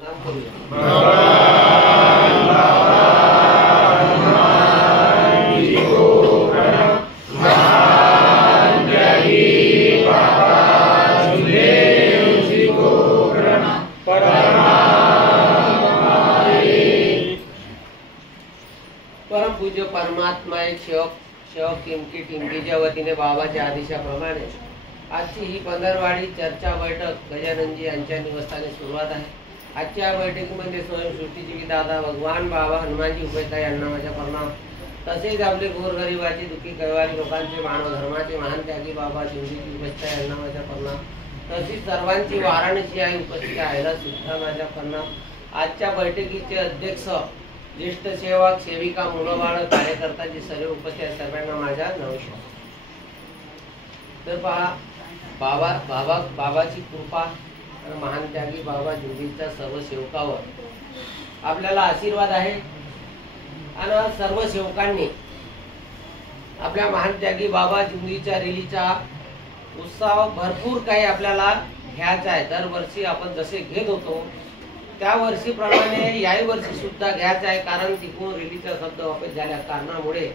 परम पूज्य परमात्मा एक सेवक टिमकीच्या वतीने बाबाच्या आदेशाप्रमाणे आजची ही पंधरवाडी चर्चा बैठक गजाननजी यांच्या निवासस्थानी सुरुवात आहे। आजच्या बैठकीमध्ये स्वयंसृष्टीजीवी दादा भगवान बाबा हनुमानजी उपाध्याय यांना माझ्या प्रणाम। तसेच आपले गोरगरिबाचे दुःखी कैवारी लोकांचे मानव धर्माचे महान त्यागी बाबा जिंदगी उपाध्याय यांना माझ्या प्रणाम। तसेच सर्वांची वाराणसी आई उपस्थित आहे सुद्धा माझ्या प्रणाम। आजच्या बैठकीचे अध्यक्ष ज्येष्ठ सेवक सेविका मुलबाळ कार्यकर्ता जे सर्व उपस्थित आहेत सर्वांना माझा नमस्कार। तर पहा बाबाची कृपा महान त्यागी बाबा जुंदीच्या सर्व सेवकावर आपल्याला आशीर्वाद आहे आणि सर्व सेवकांनी आपल्या महान त्यागी बाबा जुंदीच्या रेलीचा उत्साह भरपूर काही आपल्याला घ्यायचा आहे। दरवर्षी आपण जसे घेत होतो त्या वर्षीप्रमाणे याही वर्षी सुद्धा घ्यायचा आहे। कारण तिकडून रेलीचा शब्द वापस झाल्या कारणामुळे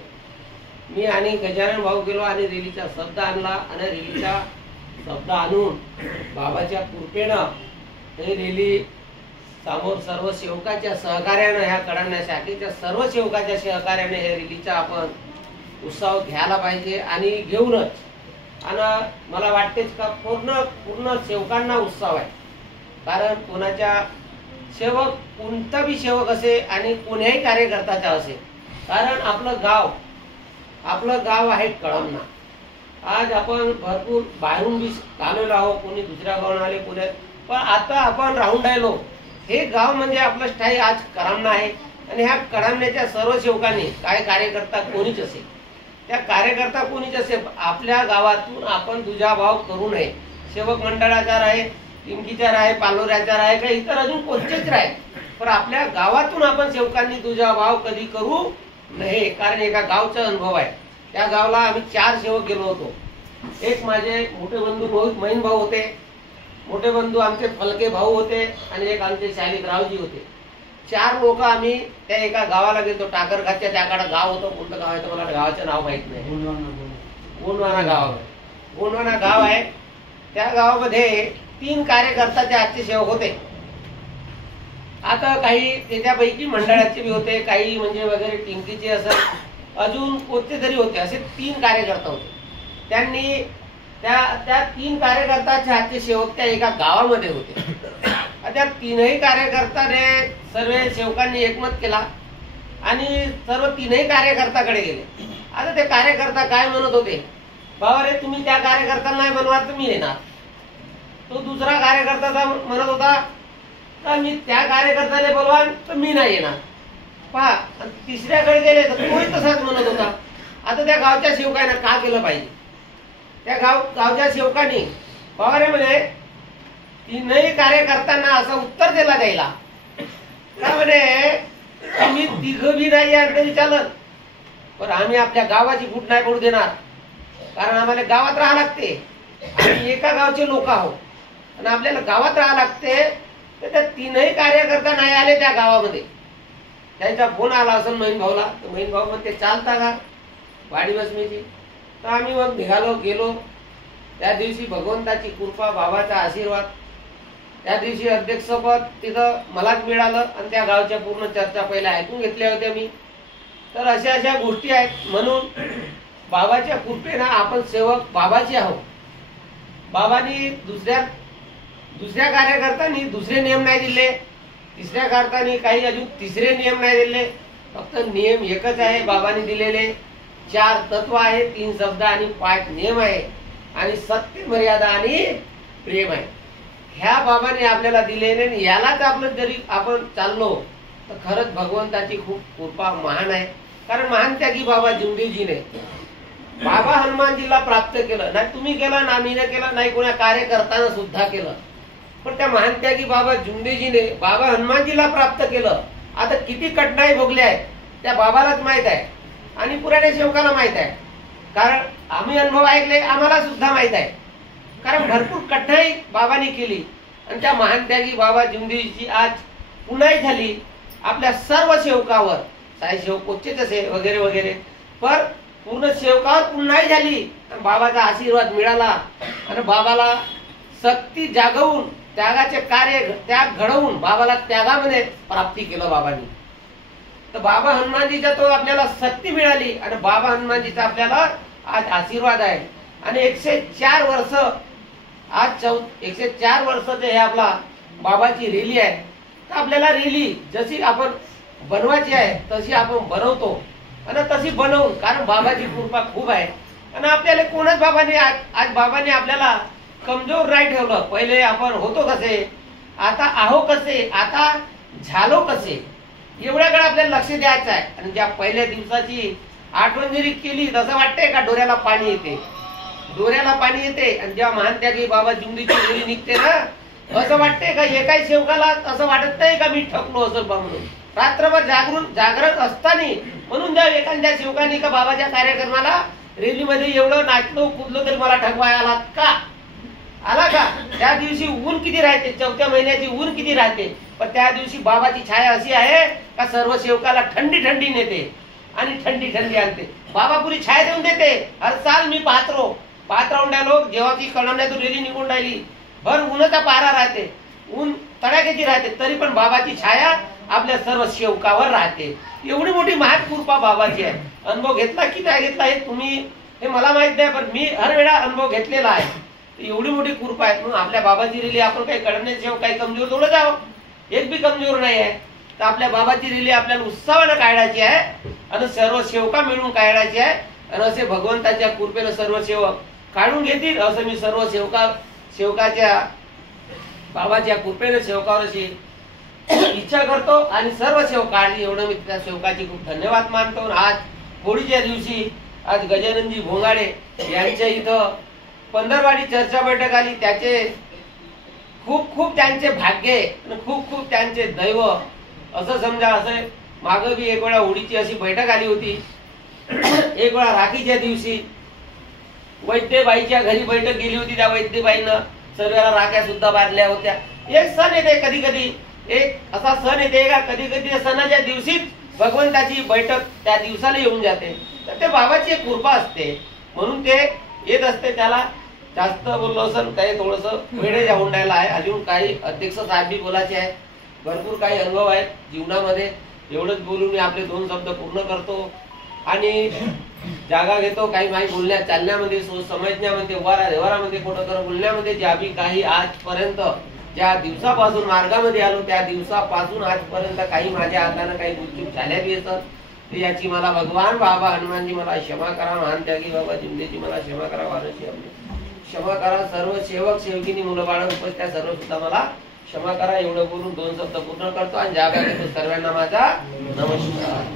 मी आणि गजानन भाऊ गेलो आणि रेलीचा शब्द आणला आणि रेलीचा शब्द आणून बाबाच्या कृपेनं हे रेली समोर सर्व सेवकाच्या सहकार्यानं ह्या कडाण्या शाखेच्या सर्व सेवकाच्या सहकार्याने हे रेलीचा आपण उत्सव घ्यायला पाहिजे आणि घेऊनच। आणि मला वाटतेच का पूर्ण सेवकांना उत्सव आहे। कारण कोणाच्या सेवक कोणता बी सेवक असे आणि कोण्याही कार्यकर्त्याचा असे, कारण आपलं गाव आहे कळमना। आज आपण भरपूर बाहेरून बी आलेलो आहोत, कोणी दुसऱ्या गावून आले पुण्यात, पण आता आपण राहून राहिलो हे गाव म्हणजे आपलं स्थायी आज कळमना आहे। आणि ह्या कळमण्याच्या सर्व सेवकांनी काय कार्यकर्ता कोणीच असे, त्या कार्यकर्ता कोणीच असे आपल्या गावातून आपण दुजाभाव करू नये। सेवक मंडळाचा राहे, टिमकीचा राहे, पालोऱ्याचा राहे, काही इतर अजून कोणतेच राहे, पण आपल्या गावातून आपण सेवकांनी दुजाभाव कधी करू नये। कारण एका गावचा अनुभव आहे। त्या गावला आम्ही 4 सेवक गेलो होतो। एक माझे मोठे बंधू महिन भाऊ होते, मोठे बंधू आमचे फलके भाऊ होते आणि एक आमचे शालिकरावजी होते। 4 लोक आम्ही त्या एका गावाला गेलो। टाकरघाटच्या त्याकडे गाव होतं, कोणतं गाव आहे मला गावाचं नाव माहित नाही। गोंडवाना गाव आहे। त्या गावामध्ये 3 कार्यकर्त्याचे आजचे सेवक होते। आता काही त्याच्यापैकी मंडळाचे बी होते, काही म्हणजे वगैरे टिमकीचे असं अजून कोणते तरी होते, असे 3 कार्यकर्ता होते। त्यांनी त्या 3 कार्यकर्त्याचे आजचे सेवक त्या एका गावामध्ये होते। त्या 3ही कार्यकर्त्याने सर्व सेवकांनी एकमत केला आणि सर्व 3ही कार्यकर्त्याकडे गेले। आता ते कार्यकर्ता काय म्हणत होते, बाबा रे तुम्ही त्या कार्यकर्त्याला नाही बनवाल तर मी येणार। तो दुसरा कार्यकर्ता म्हणत होता तर मी त्या कार्यकर्त्याला बोलवाल तर मी नाही येणार। पहा, तिसऱ्याकडे गेले तर तोही तसाच म्हणत होता। आता त्या गावच्या सेवकांना का केलं पाहिजे, त्या गावच्या सेवकांनी बाबा रे म्हणे 3ही कार्यकर्त्यांना असं उत्तर दिला द्यायला का म्हणे तुम्ही तिघं बी नाही यार तरी चालत, पण आम्ही आपल्या गावाची फूट नाही पडू देणार। कारण आम्हाला गावात राहावं लागते, आम्ही एका गावचे लोक आहोत आणि आपल्याला गावात राहावं लागते। तर त्या 3ही कार्यकर्ता नाही आले त्या गावामध्ये। त्यांचा फोन आला असेल महिन भाऊला, तर महिन भाऊ म्हणते चालता का वाडी बसण्याची। तर आम्ही मग निघालो गेलो। त्या दिवशी भगवंताची कृपा बाबाचा आशीर्वाद, त्या दिवशी अध्यक्षपद तिथं मलाच मिळालं आणि त्या गावच्या पूर्ण चर्चा पहिल्या ऐकून घेतल्या होत्या मी। तर अशा गोष्टी आहेत, म्हणून बाबाच्या कृपेनं आपण सेवक बाबाचे आहोत। बाबांनी दुसऱ्या कार्यकर्त्यांनी दुसरे नियम नाही दिले, तिसऱ्या कार्यकर्त्यांनी काही अजून तिसरे नियम नाही दिले। फक्त नियम एकच आहे बाबांनी दिलेले। 4 तत्व आहे, 3 शब्द आणि 5 नियम आहे आणि सत्य मर्यादा आणि प्रेम आहे। ह्या बाबांनी आपल्याला दिलेले, यालाच आपलं जरी आपण चाललो तर खरंच भगवंताची खूप कृपा महान आहे। कारण महान त्यागी बाबा जुंदीजीने बाबा हनुमानजीला प्राप्त केलं, नाही तुम्ही केलं ना मीने केलं नाही कोणा कार्यकर्त्यानं सुद्धा केलं, पण त्या महान त्यागी बाबा जुंदीजीने बाबा हनुमानजीला प्राप्त केलं। आता किती कठीणाई भोगल्या आहेत त्या बाबालाच माहित आहे आणि पुराण्या सेवकाला माहित आहे। कारण आम्ही अनुभव ऐकले, आम्हाला सुद्धा माहित आहे। कारण भरपूर कठीणाई बाबांनी केली आणि त्या महान त्यागी बाबा जुंदीजी आज पुन्हाही झाली आपल्या सर्व सेवकावर, साई सेवक क्वचित असे वगैरे वगैरे, पण पूर्ण सेवकावर पुन्हाही झाली. बाबाचा आशीर्वाद मिळाला आणि बाबाला शक्ती जागवून त्यागाचे कार्य त्याग घडवून बाबाला त्यागामध्ये प्राप्ती केलं बाबांनी. तर बाबा हनुमानजीचा तो आपल्याला शक्ती मिळाली आणि बाबा हनुमानजीचा आपल्याला आज आशीर्वाद आहे. आणि 104 वर्ष आज 104 वर्षाचे हे आपला बाबाची रेली आहे. तर आपल्याला रेली जशी आपण बनवायची आहे तशी आपण बनवतो आणि तशी बनवून, कारण बाबाची कृपा खूप आहे. आणि आपल्याला कोणच बाबाने आज बाबाने आपल्याला कमजोर नाही ठेवलं. पहिले आपण होतो कसे, आता आहो कसे, आता झालो कसे, एवढ्याकडे आपल्याला लक्ष द्यायचं आहे. आणि ज्या पहिल्या दिवसाची आठवण जरी केली तसं वाटतंय का डोळ्याला पाणी येते, डोळ्याला पाणी येते. आणि जेव्हा महात्यागी बाबा जुंडीची रेली निघते ना, असं वाटतंय का एकाही सेवकाला असं वाटत नाही का मी ठकलो असं म्हणून. रात्रभर जागरण असताना म्हणून द्या एखाद्या सेवकाने का बाबाच्या कार्यक्रमाला रेलीमध्ये एवढं नाचलो कुदलो तरी मला ठकवायला आला का, आला का. त्या दिवशी ऊन किती राहते, 4थ्या महिन्याची ऊन किती राहते, पण त्या दिवशी बाबाची छाया अशी आहे का सर्व सेवकाला थंडी थंडी नेते आणि थंडी थंडी आणते. बाबा पुरी छाया देऊन देते. हर साल मी पाहत राहून लोक जेव्हा ती कळवण्यातून रेली निघून राहिली, भर उन्हाचा पारा राहते, ऊन तडाख्याची राहते, तरी पण बाबाची छाया आपल्या सर्व सेवकावर राहते. एवढी मोठी महाकृपा बाबाची आहे. अनुभव घेतला की नाही घेतला हे तुम्ही, हे मला माहित नाही, पण मी हर वेळा अनुभव घेतलेला आहे. एवढी मोठी कृपा आहे. म्हणून आपल्या बाबाची रेली आपण काही कळण्यात सेव काही कमजोर थोडं जावं, एक बी कमजोर नाही आहे. तर आपल्या बाबाची रेली आपल्याला उत्साहानं काढायची आहे आणि सर्व सेवका मिळून काढायची आहे. आणि असे भगवंताच्या कृपेनं सर्व सेवक काढून घेतील असं मी सर्व सेवकाच्या बाबाच्या कृपेनं सेवकावर अशी इच्छा करतो. आणि सर्व सेवक काढली एवढं मी त्या सेवकाची खूप धन्यवाद मानतो. आज होळीच्या दिवशी आज गजाननजी भोंगाडे यांच्या इथं पंधरवाडी चर्चा बैठक आली. त्याचे खूप खूप त्यांचे भाग्य आणि खूप खूप त्यांचे दैव असं समजा. असं मागं बी एक वेळा होळीची अशी बैठक आली होती. एक वेळा राखीच्या दिवशी वैद्यबाईच्या घरी बैठक गेली होती. त्या वैद्यबाईनं सर्वांना राख्या सुद्धा बांधल्या होत्या. एक सण येते, कधी कधी एक असा सण येते का कधी कधी सणाच्या दिवशीच भगवंताची बैठक त्या दिवसाला येऊन जाते. तर ते बाबाची एक कृपा असते म्हणून ते येत असते. त्याला जास्त बोललो असं काही थोडस वेळ हुंडायला आहे. अजून काही अध्यक्ष साहेब बी बोलायचे आहेत. भरपूर काही अनुभव आहेत जीवनामध्ये. एवढंच बोलून मी आपले 2 शब्द पूर्ण करतो आणि जागा घेतो. काही माहिती बोलण्या चालण्यामध्ये, समजण्यामध्ये, व्यवहारामध्ये, कोणतं बोलण्यामध्ये ज्या बी काही आजपर्यंत ज्या दिवसापासून मार्गामध्ये आलो त्या दिवसापासून आजपर्यंत काही माझ्या हाताने काही गुपचूप झाल्या बी असतात. याची मला भगवान बाबा हनुमानजी मला क्षमा करा. महान त्यागी बाबा जिंदेजी मला क्षमा करा. वारसी क्षमा करा. सर्व सेवक सेवकीनी मुलं बाळ उपस्थित सर्व सुद्धा मला क्षमा करा. एवढं बोलून 2 शब्द पूर्ण करतो आणि जागा घेतो. सर्वांना माझा नमस्कार.